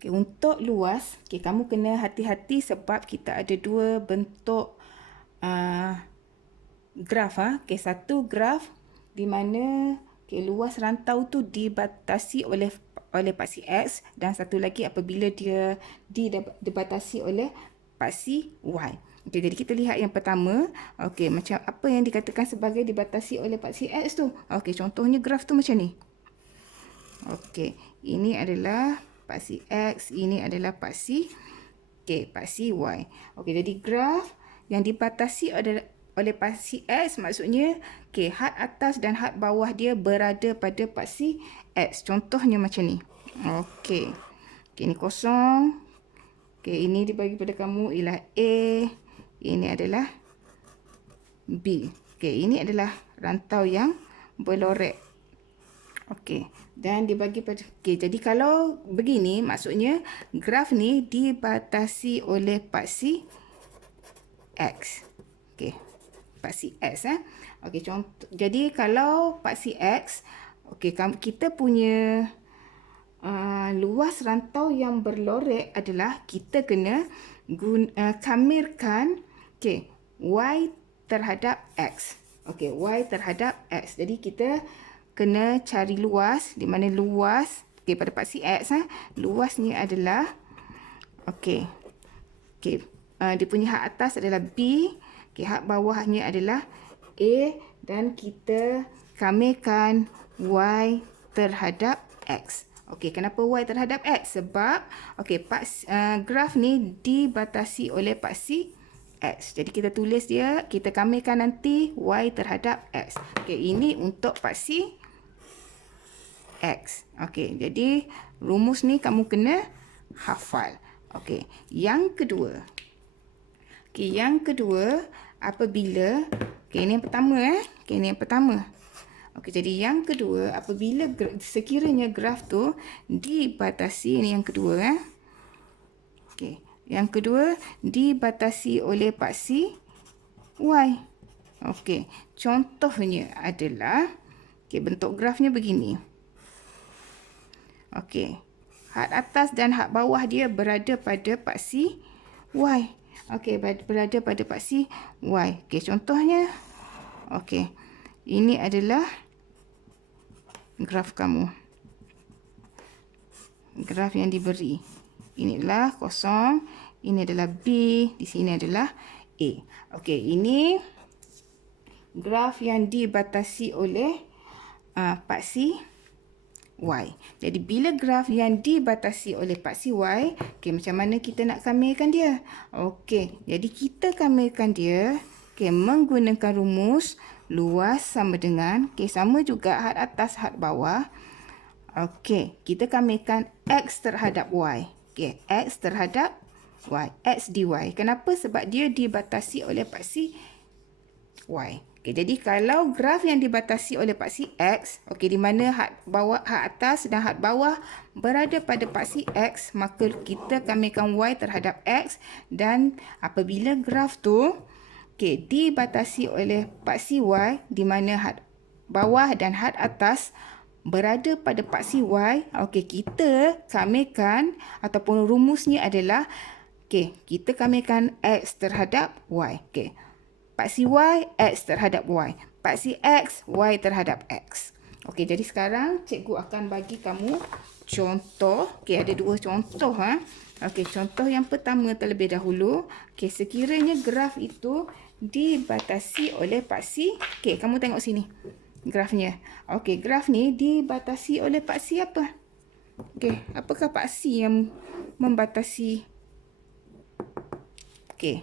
Okay, untuk luas, okay, kamu kena hati-hati sebab kita ada dua bentuk graf. Okay, satu graf di mana luas rantau tu dibatasi oleh paksi X, dan satu lagi apabila dia dibatasi oleh paksi Y. Okay, jadi kita lihat yang pertama. Okay, macam apa yang dikatakan sebagai dibatasi oleh paksi X tu. Okay, contohnya graf tu macam ni. Okay, ini adalah paksi X, ini adalah paksi Y. Okay, jadi graf yang dibatasi oleh paksi X maksudnya had atas dan had bawah dia berada pada paksi X. Contohnya macam ni. Okay, ini kosong. Okay, ini dibagi pada kamu ialah A, ini adalah B. Okay, ini adalah rantau yang berlorek. Okey, dan dibagi pada jadi kalau begini maksudnya graf ni dibatasi oleh paksi X. Okey. Paksi X Okey, contoh. Jadi kalau paksi X, okey, kita punya luas rantau yang berlorek adalah kita kena kamirkan Y terhadap X. Okey, Y terhadap X. Jadi kita kena cari luas, di mana luas pada paksi X luasnya adalah dia punya had atas adalah B, had bawahnya adalah A, dan kita kamirkan Y terhadap X. Okey, kenapa Y terhadap X? Sebab graf ni dibatasi oleh paksi X. Jadi kita tulis dia, kita kamirkan nanti Y terhadap X. Okey, ini untuk paksi X. Okey, jadi rumus ni kamu kena hafal. Okey, yang kedua. Okey, yang kedua apabila ini yang pertama ini yang pertama. Okey, jadi yang kedua apabila sekiranya graf tu dibatasi, ini yang kedua Okey, yang kedua dibatasi oleh paksi Y. Okey, contohnya adalah bentuk grafnya begini. Okey, had atas dan had bawah dia berada pada paksi Y. Okey, berada pada paksi Y. Okey, contohnya. Okey, ini adalah graf kamu. Graf yang diberi. Ini adalah kosong, ini adalah B, di sini adalah A. Okey, ini graf yang dibatasi oleh paksi Y. Jadi bila graf yang dibatasi oleh paksi Y, macam mana kita nak kamirkan dia? Okey, jadi kita kamirkan dia menggunakan rumus luas sama dengan sama juga had atas had bawah. Okey, kita kamirkan X terhadap Y. X terhadap Y, X dy. Kenapa? Sebab dia dibatasi oleh paksi Y. Jadi kalau graf yang dibatasi oleh paksi X, di mana had atas dan had bawah berada pada paksi X, maka kita kamirkan Y terhadap X, dan apabila graf tu dibatasi oleh paksi Y, di mana had bawah dan had atas berada pada paksi Y, kita kamirkan ataupun rumusnya adalah kita kamirkan X terhadap Y. Paksi Y, X terhadap Y. Paksi X, Y terhadap X. Okey, jadi sekarang cikgu akan bagi kamu contoh. Ada dua contoh. Okey, contoh yang pertama terlebih dahulu. Sekiranya graf itu dibatasi oleh paksi. Kamu tengok sini. Grafnya. Graf ni dibatasi oleh paksi apa? Apakah paksi yang membatasi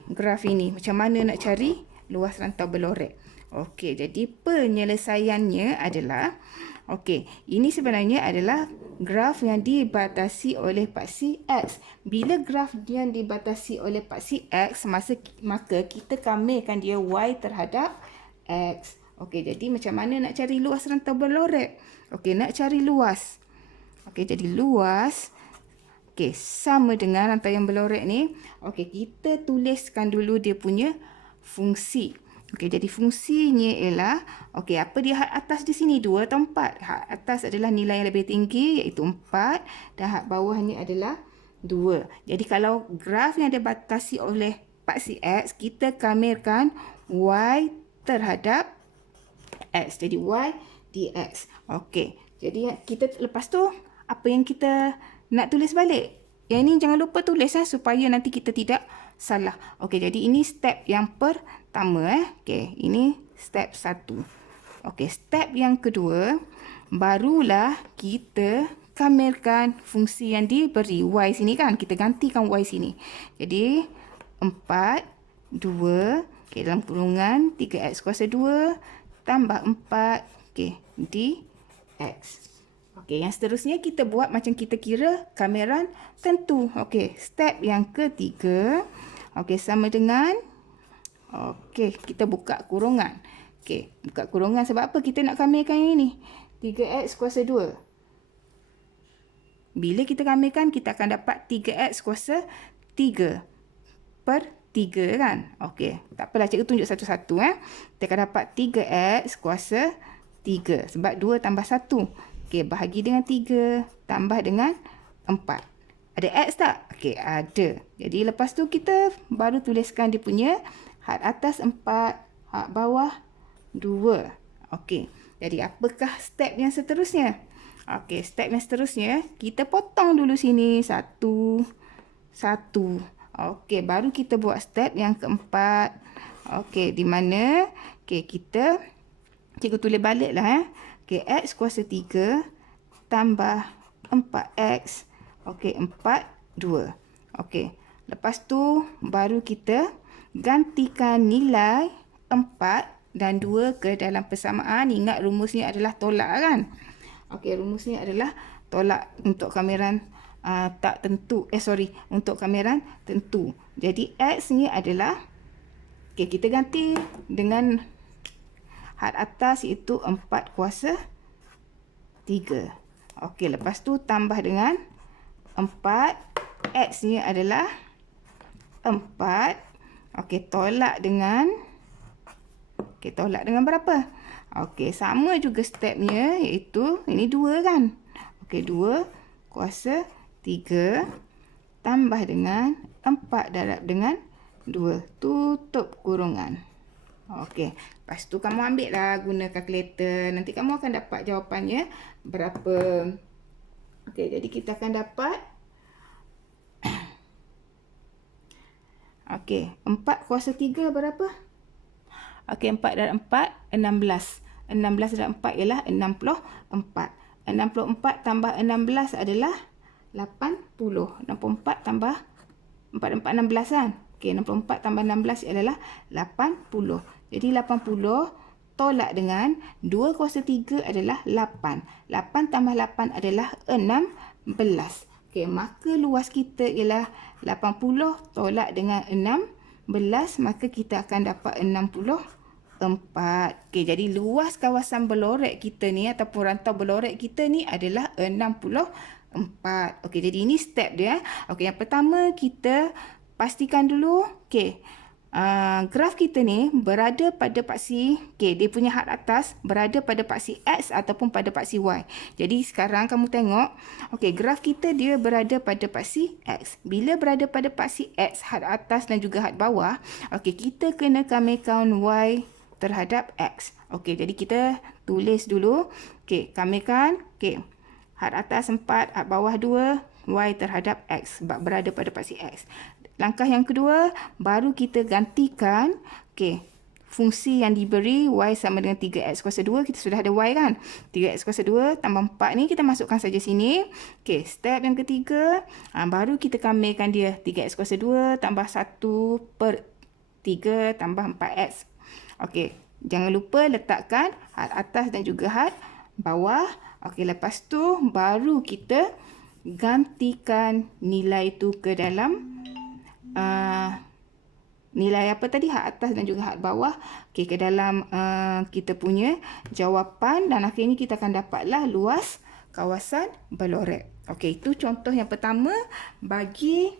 graf ini? Macam mana nak cari luas rantau berlorek? Jadi penyelesaiannya adalah ini sebenarnya adalah graf yang dibatasi oleh paksi X. Bila graf yang dibatasi oleh paksi X, maka kita kamirkan dia Y terhadap X. Jadi macam mana nak cari luas rantau berlorek? Nak cari luas. Jadi luas sama dengan rantau yang berlorek ni. Kita tuliskan dulu dia punya fungsi. Jadi fungsinya ialah, apa dia had atas di sini? 2 atau 4? Had atas adalah nilai yang lebih tinggi, iaitu 4. Dan had bawahnya adalah 2. Jadi kalau graf yang dibatasi oleh paksi X, kita kamerkan Y terhadap X. Jadi Y dx. Okey. Jadi kita lepas tu, apa yang kita nak tulis balik? Yang ini jangan lupa tulis supaya nanti kita tidak salah. Okey, jadi ini step yang pertama. Okey, ini step 1. Okey, step yang kedua, barulah kita kamerkan fungsi yang diberi Y sini kan. Kita gantikan Y sini. Jadi, 4, 2, okay, dalam kurungan 3X kuasa 2 tambah 4, okay, dx. Okey, yang seterusnya kita buat macam kita kira kameran tentu. Okey, step yang ketiga. Okey, sama dengan, okey, kita buka kurungan. Okey, buka kurungan sebab apa kita nak kamerkan yang ini? 3X kuasa 2. Bila kita kamerkan, kita akan dapat 3X kuasa 3 per 3 kan? Okey, tak apalah, cikgu tunjuk satu-satu. Kita akan dapat 3X kuasa 3. Sebab 2 tambah 1. Okey, bahagi dengan 3 tambah dengan 4. Ada X tak? Okey, ada. Jadi lepas tu kita baru tuliskan dia punya had atas 4, had bawah 2. Okey, jadi apakah step yang seterusnya? Okey, step yang seterusnya, kita potong dulu sini. 1, 1. Okey, baru kita buat step yang keempat. Okey, di mana? Okey, cikgu tulis balik lah. Okey, X kuasa 3 tambah 4X. Okey, 4, 2. Okey, lepas tu baru kita gantikan nilai 4 dan 2 ke dalam persamaan. Ingat rumusnya adalah tolak kan? Okey, rumusnya adalah tolak untuk kameran tak tentu. Untuk kameran tentu. Jadi X ni adalah, okey, kita ganti dengan had atas iaitu 4 kuasa 3. Okey, lepas tu tambah dengan 4. X ni adalah 4. Okey, tolak dengan berapa? Okey, sama juga stepnya iaitu ini 2 kan? Okey, 2 kuasa 3 tambah dengan 4 darab dengan 2. Tutup kurungan. Okey, lepas tu kamu ambil lah guna kalkulator. Nanti kamu akan dapat jawapannya berapa. Okey, jadi kita akan dapat okey, 4 kuasa 3 berapa? Okey, 4 darab 4, 16. 16 darab 4 ialah 64. 64 tambah 16 adalah 80. 64 tambah 4, 16 kan? Okey, 64 tambah 16 adalah 80. Jadi 80 tolak dengan 2 kuasa 3 adalah 8. 8 tambah 8 adalah 16. Okey, maka luas kita ialah 80 tolak dengan 16, maka kita akan dapat 64. Okey, jadi luas kawasan berlorek kita ni ataupun rantau berlorek kita ni adalah 64. Okey, jadi ini step dia. Okey, yang pertama kita pastikan dulu, okey, graf kita ni berada pada paksi, okey, dia punya had atas berada pada paksi X ataupun pada paksi Y. Jadi sekarang kamu tengok, okey, graf kita dia berada pada paksi X. Bila berada pada paksi X, had atas dan juga had bawah, okey, kita kena kamerkan Y terhadap X. Okey, jadi kita tulis dulu, okey, kamerkan, okey, had atas 4, had bawah 2, Y terhadap X sebab berada pada paksi X. Langkah yang kedua, baru kita gantikan, okey, fungsi yang diberi Y sama dengan 3X kuasa 2. Kita sudah ada Y kan? 3X kuasa 2 tambah 4 ni kita masukkan saja sini. Okey, step yang ketiga, baru kita kamerkan dia. 3X kuasa 2 tambah 1 per 3 tambah 4X. Okey, jangan lupa letakkan had atas dan juga had bawah. Okey, lepas tu baru kita gantikan nilai itu ke dalam nilai apa tadi, had atas dan juga had bawah, okey, ke dalam kita punya jawapan, dan akhirnya kita akan dapatlah luas kawasan berlorek. Okey, itu contoh yang pertama bagi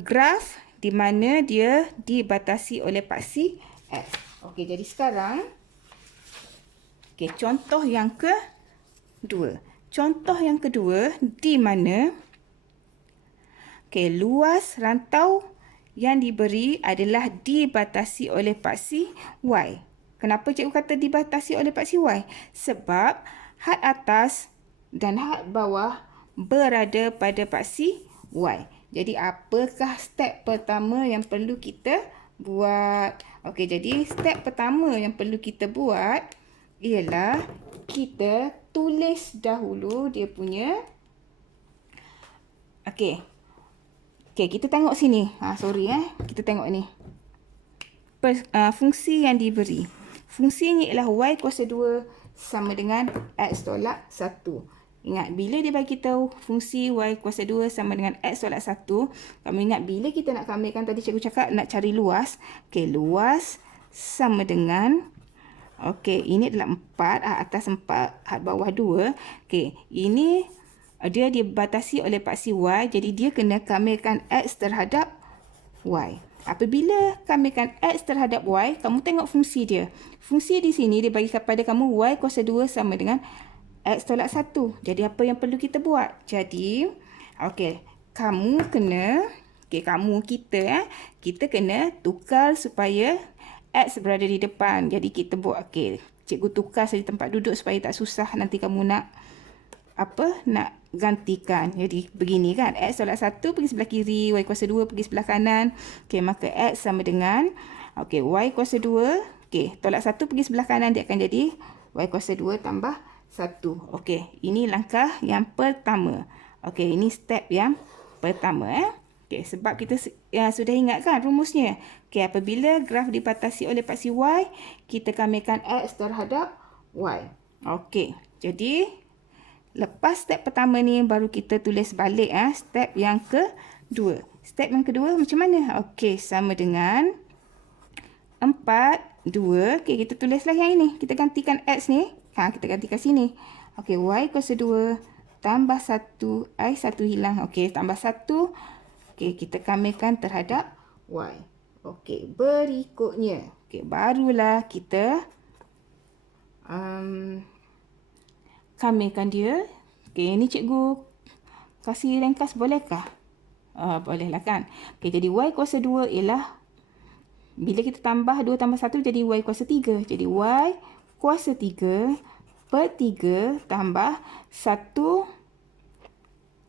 graf di mana dia dibatasi oleh paksi X. Okey, jadi sekarang okey, contoh yang kedua. Contoh yang kedua di mana Okey, luas rantau yang diberi adalah dibatasi oleh paksi Y. Kenapa cikgu kata dibatasi oleh paksi Y? Sebab had atas dan had bawah berada pada paksi Y. Jadi apakah step pertama yang perlu kita buat? Okey, jadi step pertama yang perlu kita buat ialah kita tulis dahulu dia punya. Okey. Okey, kita tengok sini. Kita tengok ni. Fungsi yang diberi. Fungsinya ialah y kuasa 2 sama dengan x tolak 1. Ingat, bila dia bagi tahu fungsi y kuasa 2 sama dengan x tolak 1, kamu ingat bila kita nak kamilkan tadi cikgu cakap nak cari luas. Okey, luas sama dengan, okey, ini adalah 4, atas 4, had bawah 2. Okey, ini dia dibatasi oleh paksi y, jadi dia kena kamilkan x terhadap y. Apabila kamilkan x terhadap y, kamu tengok fungsi dia. Fungsi di sini dia bagi kepada kamu y kuasa 2 sama dengan x tolak 1. Jadi apa yang perlu kita buat? Jadi, okey, kita kena tukar supaya x berada di depan. Jadi kita buat, okey, cikgu tukar saja tempat duduk supaya tak susah nanti kamu nak gantikan. Jadi begini kan, x tolak 1 pergi sebelah kiri, y kuasa 2 pergi sebelah kanan. Okey, maka x sama dengan, okey, y kuasa 2, okey, tolak 1 pergi sebelah kanan, dia akan jadi y kuasa 2 tambah 1. Okey, ini langkah yang pertama. Okey, ini step yang pertama. Okey, sebab kita sudah ingat kan rumusnya. Okey, apabila graf dibatasi oleh paksi y, kita kamilkan x terhadap y. Okey, jadi lepas step pertama ni baru kita tulis balik step yang kedua. Step yang kedua macam mana? Okey, sama dengan 4, 2. Okey, kita tulislah yang ini. Kita gantikan x ni. Kita gantikan sini. Okey, y kuasa 2 tambah 1, I 1 hilang. Okey, tambah 1. Okey, kita kamilkan terhadap y. Okey, berikutnya. Okey, barulah kita kamilkan dia. Okey, ini cikgu kasih ringkas bolehkah? Bolehlah kan. Okey, jadi y kuasa 2 ialah, bila kita tambah 2 tambah 1 jadi y kuasa 3. Jadi y kuasa 3 per 3 tambah 1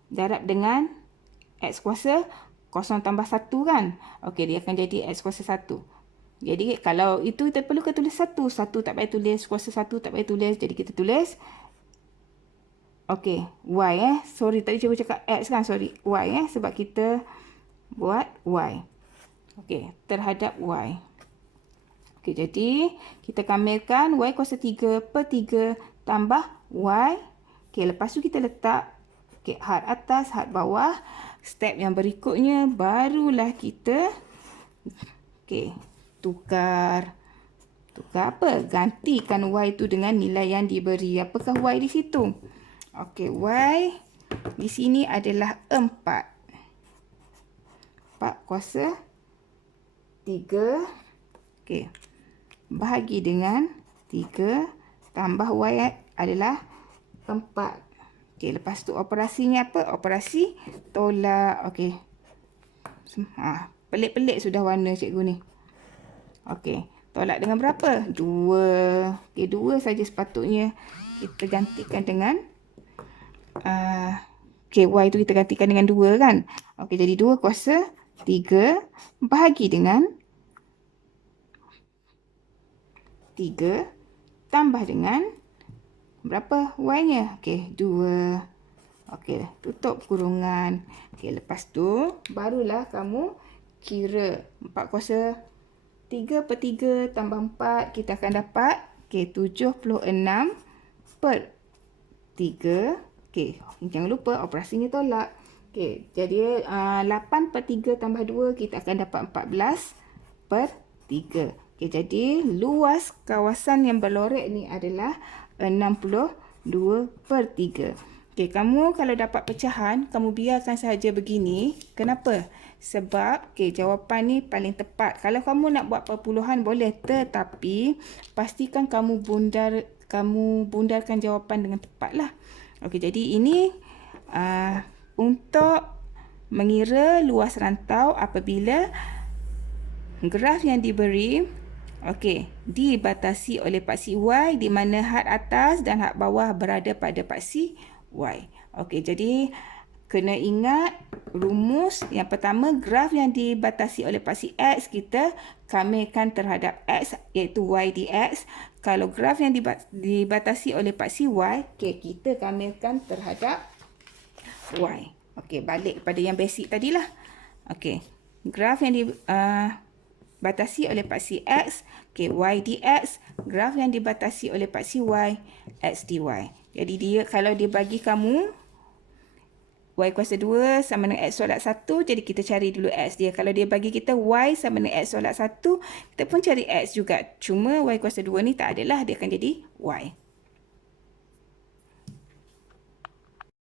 darab dengan x kuasa 0 tambah 1 kan. Okey, dia akan jadi x kuasa 1. Jadi kalau itu kita perlu tulis 1. 1 tak payah tulis, kuasa 1 tak payah tulis. Jadi kita tulis, okey, y sorry tadi cikgu cakap x kan, sorry, y sebab kita buat y. Okey, terhadap y. Okey, jadi kita kamilkan y kuasa 3 per 3 tambah y. Okey, lepas tu kita letak had atas, had bawah. Step yang berikutnya barulah kita tukar apa? Gantikan y tu dengan nilai yang diberi. Apakah y di situ? Okey, y di sini adalah 4. 4 kuasa 3. Okey, bahagi dengan 3 tambah y adalah 4. Okey, lepas tu operasinya apa? Operasi tolak. Okey. Pelik-pelik sudah warna cikgu ni. Okey, tolak dengan berapa? 2. Okey, 2 saja sepatutnya kita gantikan dengan okey, y tu kita gantikan dengan 2 kan. Okey, jadi 2 kuasa 3 bahagi dengan 3 tambah dengan berapa y-nya? Okey, 2. Okey, tutup kurungan. Okey, lepas tu barulah kamu kira 4 kuasa 3 per 3 tambah 4, kita akan dapat 76 per 3. Okey, jangan lupa operasinya tolak. Okey, jadi 8 per 3 tambah 2, kita akan dapat 14 per 3. Okey, jadi luas kawasan yang berlorek ni adalah 62 per 3. Okey, kamu kalau dapat pecahan, kamu biarkan sahaja begini. Kenapa? Sebab jawapan ni paling tepat. Kalau kamu nak buat perpuluhan boleh, tetapi pastikan kamu bundarkan jawapan dengan tepat lah. Okey, jadi ini untuk mengira luas rantau apabila graf yang diberi dibatasi oleh paksi Y di mana had atas dan had bawah berada pada paksi Y. Jadi kena ingat rumus yang pertama, graf yang dibatasi oleh paksi X kita kamirkan terhadap X iaitu Y dx. Kalau graf yang dibatasi oleh paksi Y, kita kamirkan terhadap Y. Balik kepada yang basic tadilah. Graf yang dibatasi oleh paksi X, Y dx. Graf yang dibatasi oleh paksi Y, X dy. Jadi kalau dia bagi kamu Y kuasa 2 sama dengan X solat 1, jadi kita cari dulu X dia. Kalau dia bagi kita Y sama dengan X solat 1, kita pun cari X juga. Cuma Y kuasa 2 ni tak adalah, dia akan jadi Y.